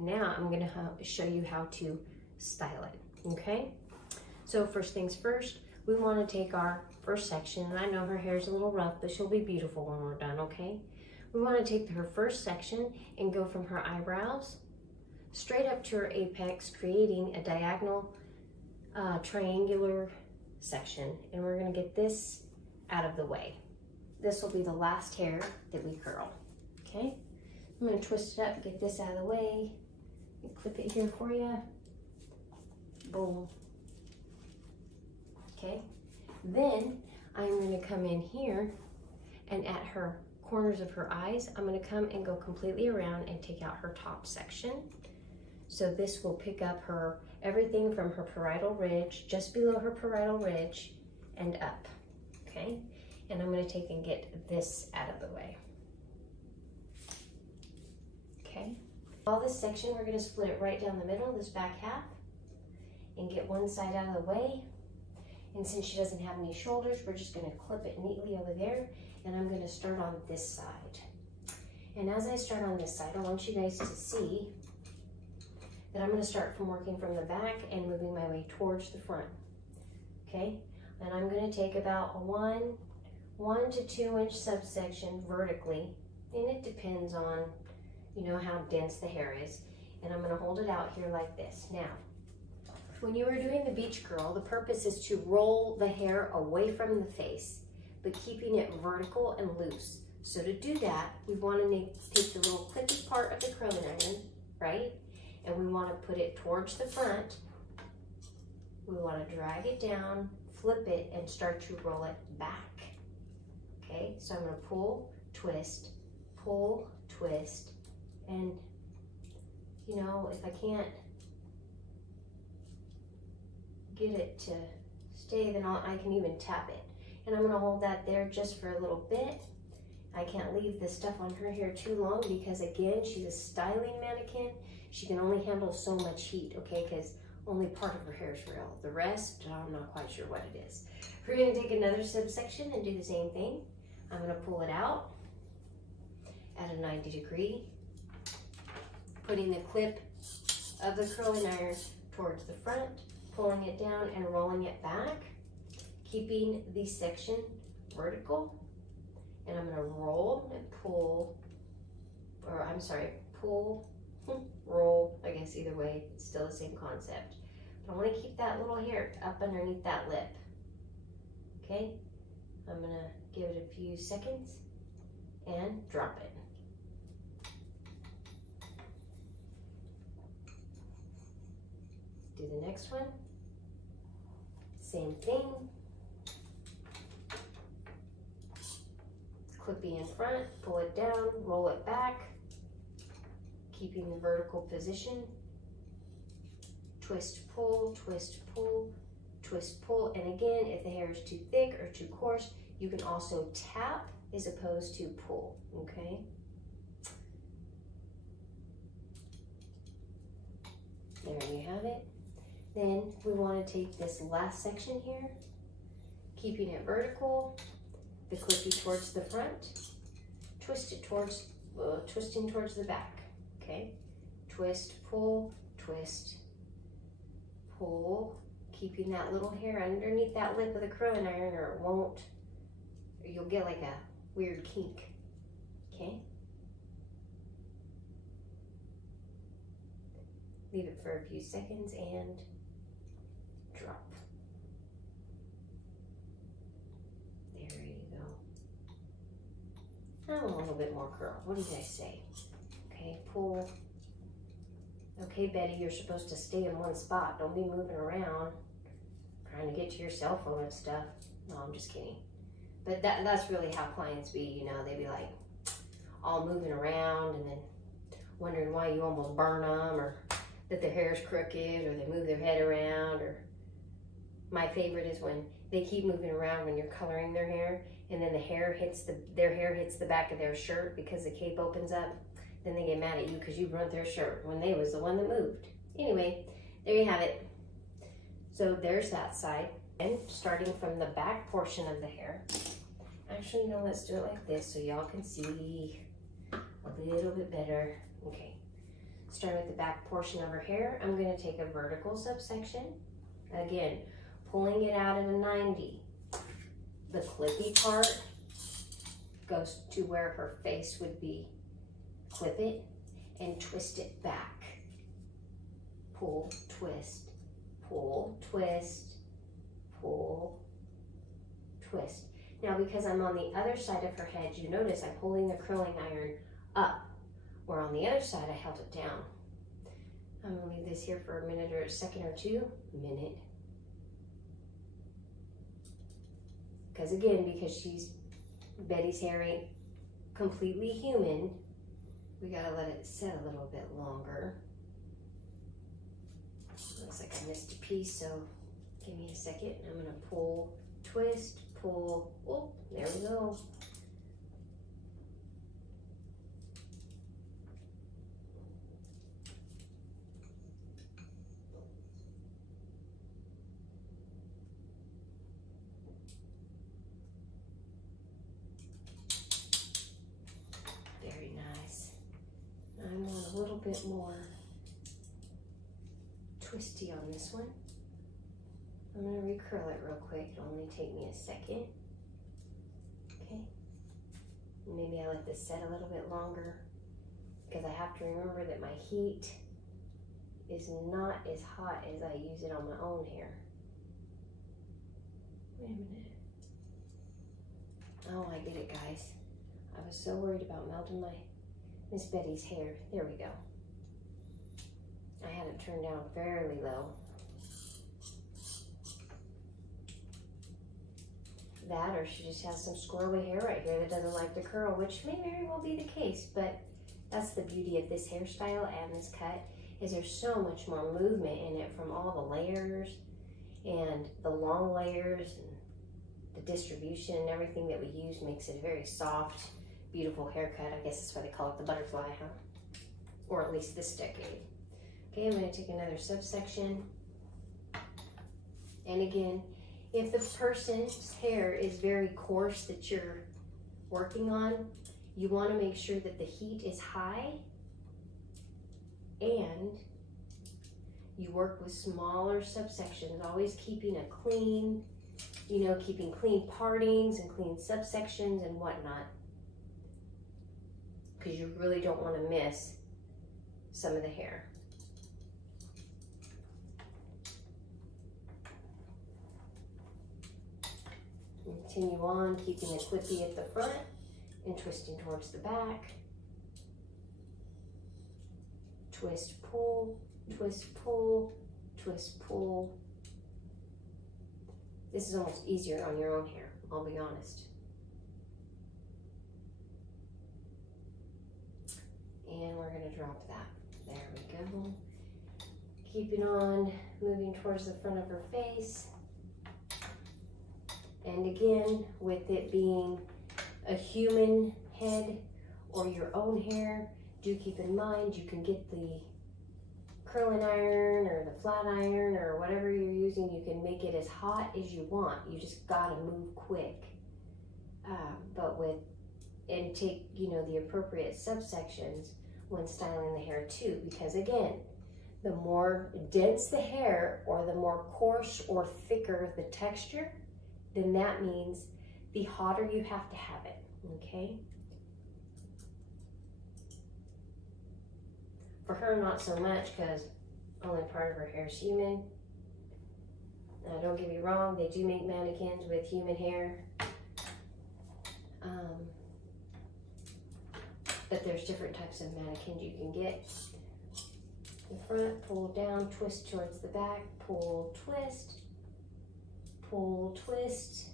Now I'm going to show you how to style it, okay? So first things first, we want to take our first section, and I know her hair's a little rough, but she'll be beautiful when we're done, okay? We want to take her first section and go from her eyebrows straight up to her apex, creating a diagonal triangular section, and we're going to get this out of the way. This will be the last hair that we curl, okay? I'm going to twist it up, get this out of the way, and clip it here for you. Boom. Okay, then I'm going to come in here, and at her corners of her eyes, I'm going to come and go completely around and take out her top section. So this will pick up her everything from her parietal ridge, just below her parietal ridge, and up. Okay, and I'm going to take and get this out of the way. Okay, all this section, we're going to split it right down the middle, this back half, and get one side out of the way. And since she doesn't have any shoulders, we're just going to clip it neatly over there, and I'm going to start on this side. And as I start on this side, I want you guys to see that I'm going to start from working from the back and moving my way towards the front. Okay, and I'm going to take about a 1 to 2 inch subsection vertically, and it depends on, you know, how dense the hair is. And I'm going to hold it out here like this. Now, when you are doing the beach curl, the purpose is to roll the hair away from the face, but keeping it vertical and loose. So to do that, we want to take the little clippy part of the curling iron, right? And we want to put it towards the front. We want to drag it down, flip it, and start to roll it back. Okay, so I'm going to pull, twist, and you know, if I can't get it to stay, then I can even tap it. And I'm going to hold that there just for a little bit. I can't leave this stuff on her hair too long because, again, she's a styling mannequin. She can only handle so much heat, okay, because only part of her hair is real. The rest, I'm not quite sure what it is. We're going to take another subsection and do the same thing. I'm going to pull it out at a 90 degree, putting the clip of the curling iron towards the front, pulling it down and rolling it back, keeping the section vertical. And I'm going to roll and pull, or I'm sorry, pull, roll, I guess either way, it's still the same concept. But I want to keep that little hair up underneath that lip. Okay, I'm going to give it a few seconds and drop it. Do the next one. Same thing. Clippy in front, pull it down, roll it back, keeping the vertical position. Twist, pull, twist, pull, twist, pull. And again, if the hair is too thick or too coarse, you can also tap as opposed to pull, okay? There you have it. Then we want to take this last section here, keeping it vertical, the clippy towards the front, twist it towards, twisting towards the back, okay? Twist, pull, keeping that little hair underneath that lip of the curling iron, or it won't, or you'll get like a weird kink, okay? Leave it for a few seconds and drop. There you go. Oh, a little bit more curl. What do you guys say? Okay, pull. Okay, Betty, you're supposed to stay in one spot. Don't be moving around, trying to get to your cell phone and stuff. No, I'm just kidding. But that's really how clients be, you know, they be like all moving around and then wondering why you almost burn them, or that their hair's crooked, or they move their head around. Or my favorite is when they keep moving around when you're coloring their hair, and then their hair hits the back of their shirt because the cape opens up. Then they get mad at you because you ruined their shirt when they was the one that moved. Anyway, there you have it. So there's that side. And starting from the back portion of the hair. Actually, no, let's do it like this so y'all can see a little bit better. Okay. Starting with the back portion of her hair, I'm going to take a vertical subsection. Again, pulling it out at a 90. The clippy part goes to where her face would be. Clip it and twist it back. Pull, twist, pull, twist, pull, twist. Now, because I'm on the other side of her head, you notice I'm holding the curling iron up, where on the other side I held it down. I'm gonna leave this here for a minute or a second or two. Minute. Because again, because Betty's hair ain't completely human, we gotta let it set a little bit longer. Looks like I missed a piece, so give me a second. I'm gonna pull, twist, pull. Oh, there we go. Very nice. I want a little bit more twisty on this one. I'm going to recurl it real quick. It'll only take me a second. Okay. Maybe I let this set a little bit longer because I have to remember that my heat is not as hot as I use it on my own hair. Wait a minute. Oh, I get it, guys. I was so worried about melting my Miss Betty's hair. There we go. I had it turned down fairly low. That, or she just has some squirrely hair right here that doesn't like to curl, which may very well be the case, but that's the beauty of this hairstyle and this cut, is there's so much more movement in it from all the layers and the long layers and the distribution and everything that we use makes it a very soft, beautiful haircut. I guess that's why they call it the butterfly, huh? Or at least this decade. Okay, I'm going to take another subsection. And again, if the person's hair is very coarse that you're working on, you want to make sure that the heat is high and you work with smaller subsections, always keeping a clean, keeping clean partings and clean subsections and whatnot, because you really don't want to miss some of the hair. Continue on, keeping the clippy at the front and twisting towards the back. Twist, pull, twist, pull, twist, pull. This is almost easier on your own hair, I'll be honest. And we're going to drop that. There we go. Keeping on, moving towards the front of her face. And again, with it being a human head or your own hair, do keep in mind you can get the curling iron or the flat iron or whatever you're using. You can make it as hot as you want. You just gotta move quick. And take the appropriate subsections when styling the hair too, because again, the more dense the hair or the more coarse or thicker the texture, then that means the hotter you have to have it, okay? For her, not so much, because only part of her hair is human. Now, don't get me wrong, they do make mannequins with human hair. But there's different types of mannequins you can get. The front, pull down, twist towards the back, pull, twist. Pull, twist,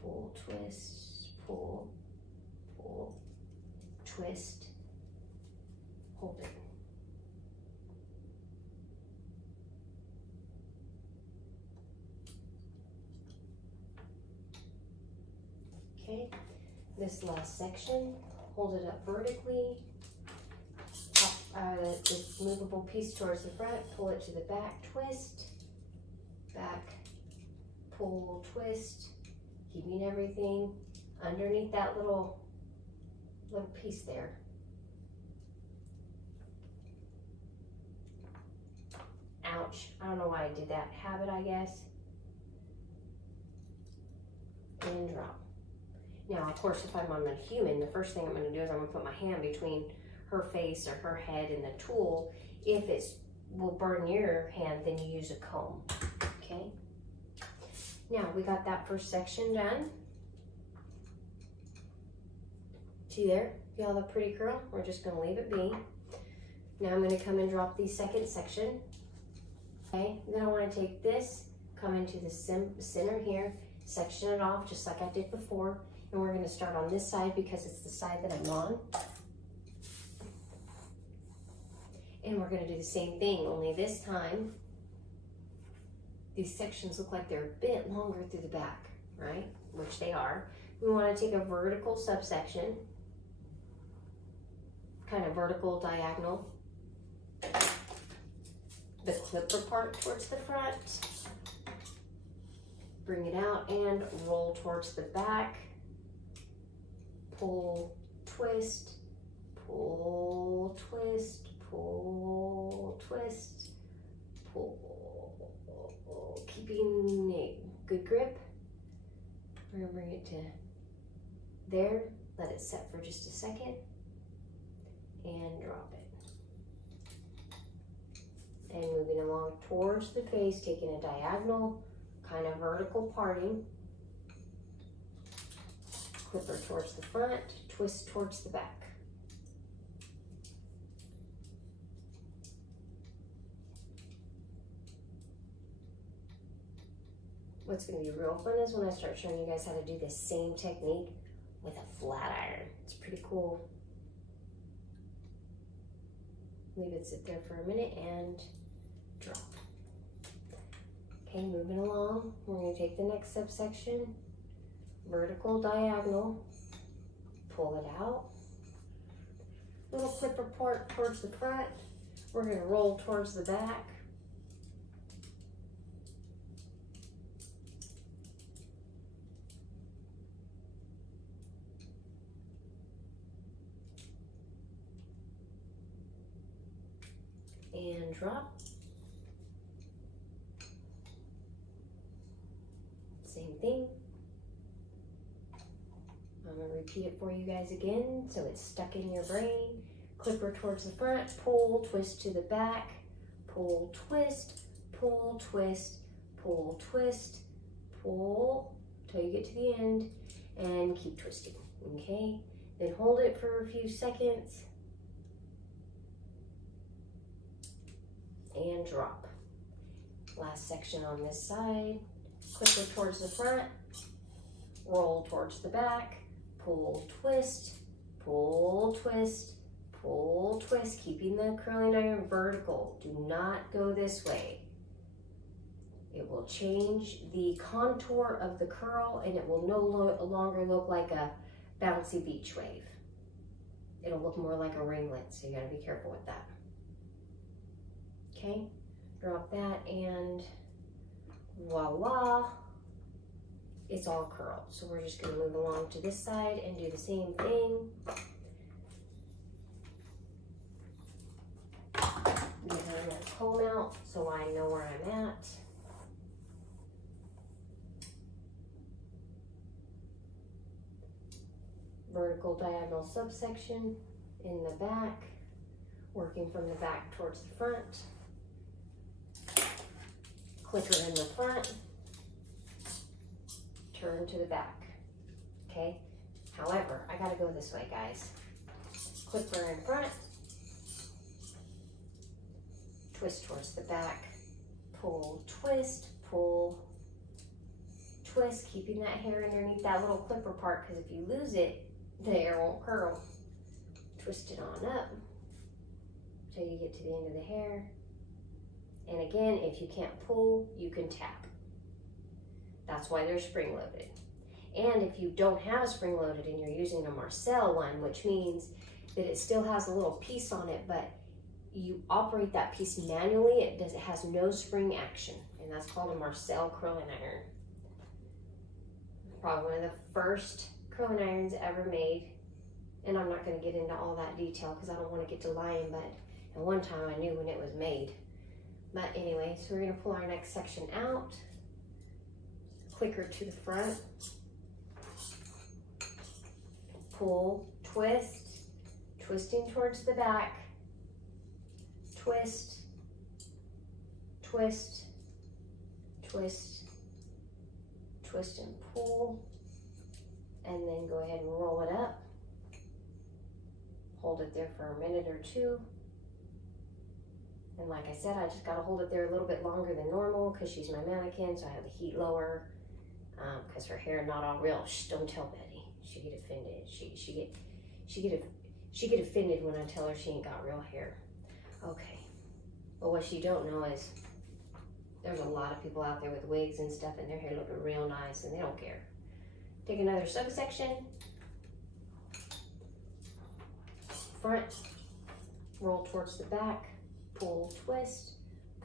pull, twist, pull, pull, twist, hold it. Okay, this last section, hold it up vertically, pop this movable piece towards the front, pull it to the back, twist, back, pull, twist, keeping everything underneath that little piece there. I did that habit, I guess. And drop. Now, of course, if I'm on a human, the first thing I'm going to do is I'm going to put my hand between her face or her head and the tool. If it will burn your hand, then you use a comb. Okay. Now, we got that first section done. See there? Feel the pretty curl? We're just going to leave it be. Now I'm going to come and drop the second section. Okay. Then I want to take this, come into the center here, section it off just like I did before. And we're going to start on this side because it's the side that I'm on. And we're going to do the same thing, only this time, these sections look like they're a bit longer through the back, right? Which they are. We want to take a vertical subsection, kind of vertical diagonal, the clipper part towards the front, bring it out and roll towards the back. Pull, twist, pull, twist, pull, twist, pull, keeping a good grip. We're gonna bring it to there, let it set for just a second, and drop it. And moving along towards the face, taking a diagonal, kind of vertical parting. Clipper towards the front, twist towards the back. What's going to be real fun is when I start showing you guys how to do this same technique with a flat iron. It's pretty cool. Leave it sit there for a minute and drop. Okay, moving along. We're going to take the next subsection. Vertical diagonal, pull it out, little clipper part towards the front. We're going to roll towards the back. And drop. Same thing. I'm going to repeat it for you guys again so it's stuck in your brain. Clipper towards the front, pull, twist to the back, pull, twist, pull, twist, pull, twist, pull, till you get to the end, and keep twisting, okay? Then hold it for a few seconds, and drop. Last section on this side, clipper towards the front, roll towards the back, pull, twist, pull, twist, pull, twist, keeping the curling iron vertical. Do not go this way. It will change the contour of the curl and it will no longer look like a bouncy beach wave. It'll look more like a ringlet, so you gotta be careful with that. Okay, drop that and voila. It's all curled. So we're just going to move along to this side and do the same thing. Get a comb out so I know where I'm at. Vertical diagonal subsection in the back, working from the back towards the front. Clipper in the front. Turn to the back, okay? However, I gotta go this way, guys. Clipper in front, twist towards the back, pull, twist, pull, twist, keeping that hair underneath that little clipper part, because if you lose it, the hair won't curl. Twist it on up till you get to the end of the hair. And again, if you can't pull, you can tap. That's why they're spring-loaded. And if you don't have a spring-loaded and you're using a Marcel one, which means that it still has a little piece on it, but you operate that piece manually, it has no spring action, and that's called a Marcel curling iron. Probably one of the first curling irons ever made, and I'm not going to get into all that detail because I don't want to get to lying, but at one time I knew when it was made. But anyway, so we're gonna pull our next section out, clicker to the front, pull, twist, twisting towards the back, twist, twist, twist, twist and pull, and then go ahead and roll it up. Hold it there for a minute or two. And like I said, I just gotta hold it there a little bit longer than normal because she's my mannequin, so I have the heat lower. Because her hair not all real. Shh, don't tell Betty. She get offended. She get offended when I tell her she ain't got real hair. Okay. But what she don't know is there's a lot of people out there with wigs and stuff and their hair looking real nice and they don't care. Take another subsection. Front. Roll towards the back. Pull, twist,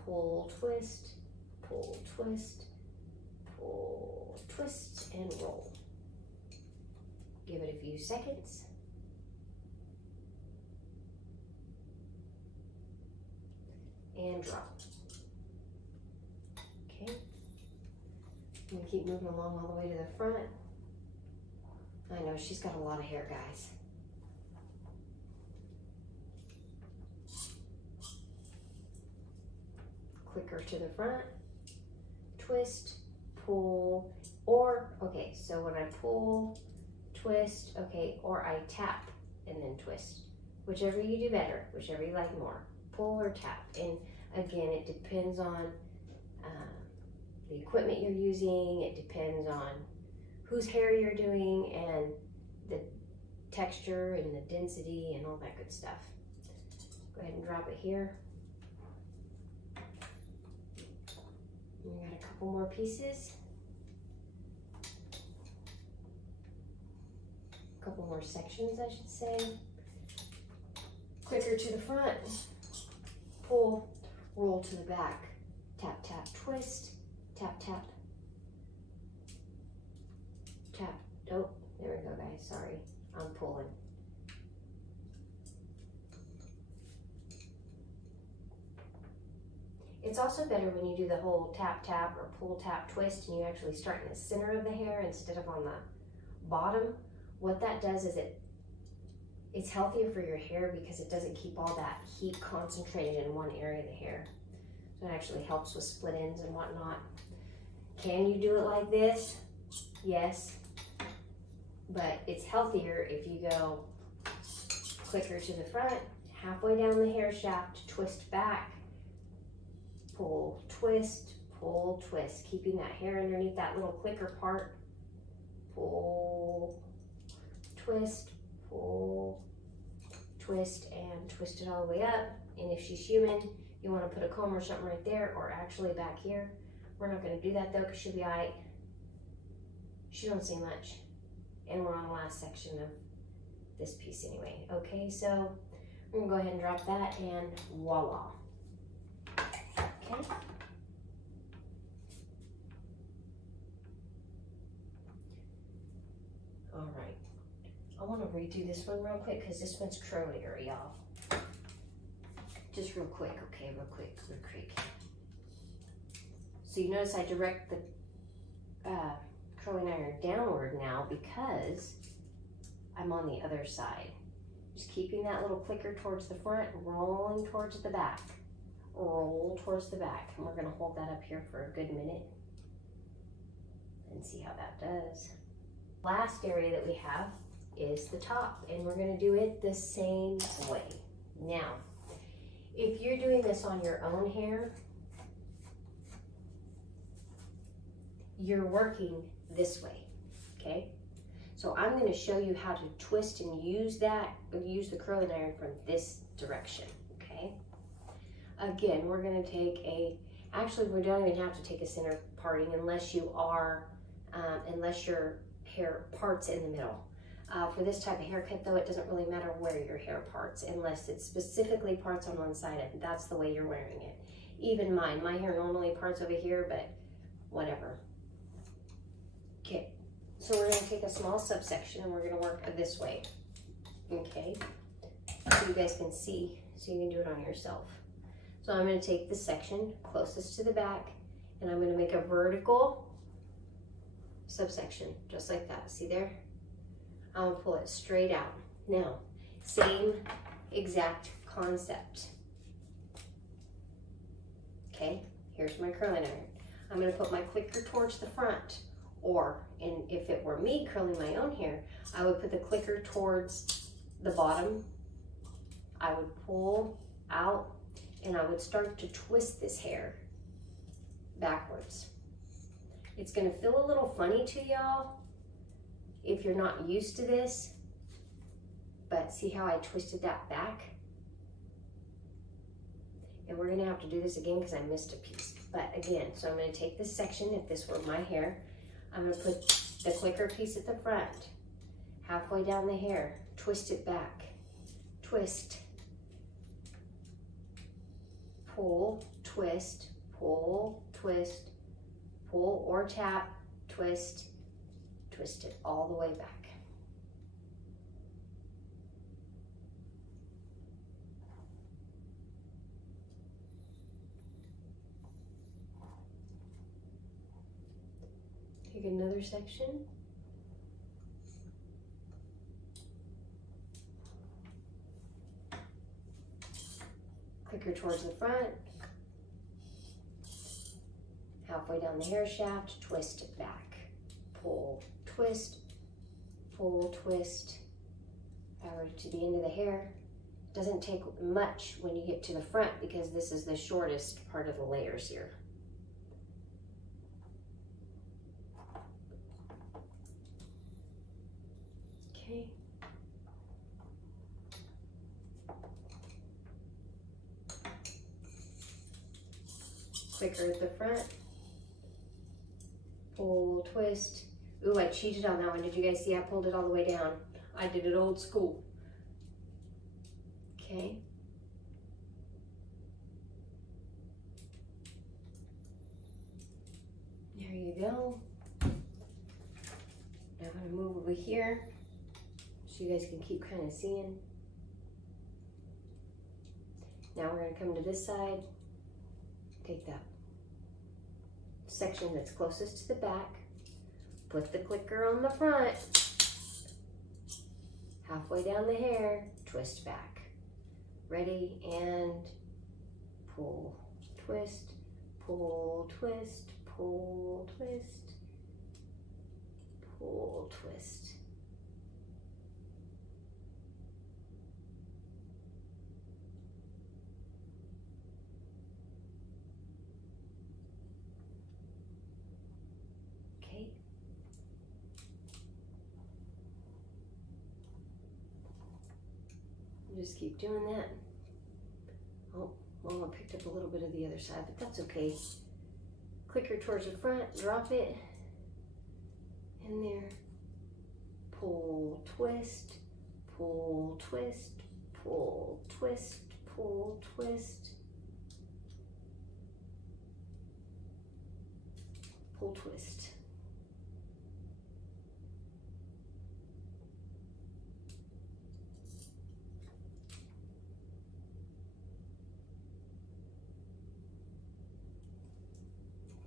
pull, twist, pull, twist, pull, twist, and roll. Give it a few seconds. And drop. Okay. I'm gonna keep moving along all the way to the front. I know she's got a lot of hair, guys. Clicker to the front, twist, pull, or, okay, so when I pull, twist, okay, or I tap and then twist. Whichever you do better, whichever you like more. Pull or tap. And again, it depends on the equipment you're using, it depends on whose hair you're doing, and the texture and the density and all that good stuff. Go ahead and drop it here. We got a couple more pieces. A couple more sections, I should say. Clicker to the front. Pull, roll to the back. Tap, tap, twist. Tap, tap. Tap. Oh, there we go, guys. Sorry, I'm pulling. It's also better when you do the whole tap, tap, or pull, tap, twist, and you actually start in the center of the hair instead of on the bottom. What that does is it's healthier for your hair because it doesn't keep all that heat concentrated in one area of the hair. So it actually helps with split ends and whatnot. Can you do it like this? Yes. But it's healthier if you go clicker to the front, halfway down the hair shaft, twist back, pull, twist, keeping that hair underneath that little clicker part. Pull, twist, pull, twist, and twist it all the way up. And if she's human, you want to put a comb or something right there, or actually back here. We're not going to do that though, because she'll be all right. She don't see much. And we're on the last section of this piece anyway. Okay, so we're going to go ahead and drop that, and voila. Okay. All right. I want to redo this one real quick because this one's curlier, y'all. Just real quick, okay, real quick. So you notice I direct the curling iron downward now because I'm on the other side. Just keeping that little clicker towards the front, rolling towards the back. Roll towards the back, and we're going to hold that up here for a good minute and see how that does. Last area that we have is the top, and we're going to do it the same way. Now, if you're doing this on your own hair, you're working this way, okay? So I'm going to show you how to twist and use the curling iron from this direction, okay? Again, we're going to take actually we don't even have to take a center parting unless you are, unless your hair parts in the middle. For this type of haircut though, it doesn't really matter where your hair parts unless it specifically parts on one side and that's the way you're wearing it. Even mine, my hair normally parts over here, but whatever. Okay, so we're going to take a small subsection and we're going to work this way, okay? So you guys can see, so you can do it on yourself. So I'm going to take the section closest to the back and I'm going to make a vertical subsection, just like that. See there? I'm going to pull it straight out. Now, same exact concept. Okay, here's my curling iron. I'm going to put my clicker towards the front, and if it were me curling my own hair, I would put the clicker towards the bottom. I would pull out and I would start to twist this hair backwards. It's going to feel a little funny to y'all if you're not used to this, but see how I twisted that back? And we're going to have to do this again because I missed a piece. But again, so I'm going to take this section, if this were my hair, I'm going to put the clicker piece at the front, halfway down the hair, twist it back, twist, pull, twist, pull, twist, pull or tap, twist, twist it all the way back. Take another section. Clicker towards the front. Halfway down the hair shaft, twist it back. Pull, twist, pull, twist. Power to the end of the hair. It doesn't take much when you get to the front because this is the shortest part of the layers here. Okay. Clicker at the front. Pull, twist. Ooh, I cheated on that one. Did you guys see I pulled it all the way down? I did it old school. Okay. There you go. Now I'm going to move over here so you guys can keep kind of seeing. Now we're going to come to this side. Take that section that's closest to the back, put the clicker on the front, halfway down the hair, twist back. Ready, and pull, twist, pull, twist, pull, twist, pull, twist. Okay. Just keep doing that. Oh, well, I picked up a little bit of the other side, but that's okay. Clicker towards the front, drop it in there. Pull, twist, pull, twist, pull, twist, pull, twist, pull, twist.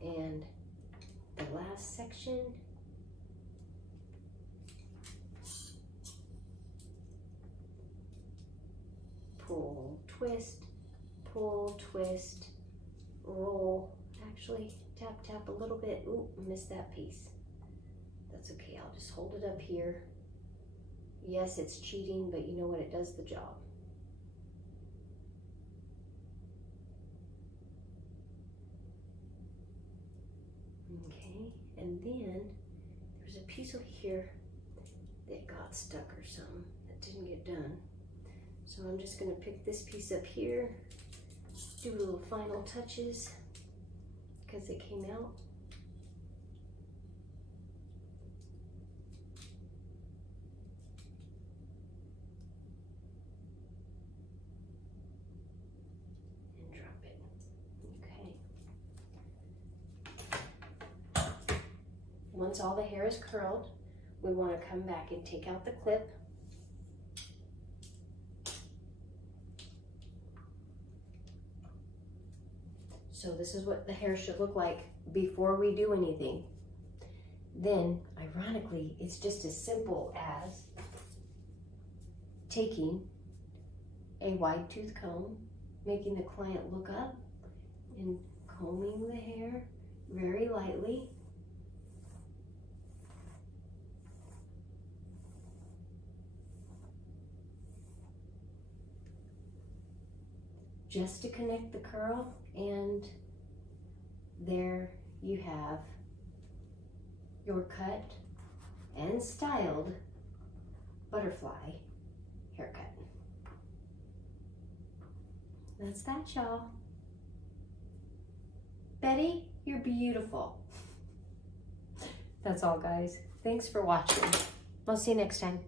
And the last section, pull, twist, roll. Actually, tap, tap a little bit. Ooh, missed that piece. That's okay, I'll just hold it up here. Yes, it's cheating, but you know what, it does the job. Okay, and then there's a piece over here that got stuck or something that didn't get done. So I'm just going to pick this piece up here, do little final touches because it came out. And drop it. Okay. Once all the hair is curled, we want to come back and take out the clip. So this is what the hair should look like before we do anything. Then, ironically, it's just as simple as taking a wide tooth comb, making the client look up, and combing the hair very lightly. Just to connect the curl, and there you have your cut and styled butterfly haircut. That's that, y'all. Betty, you're beautiful. That's all, guys. Thanks for watching. I'll see you next time.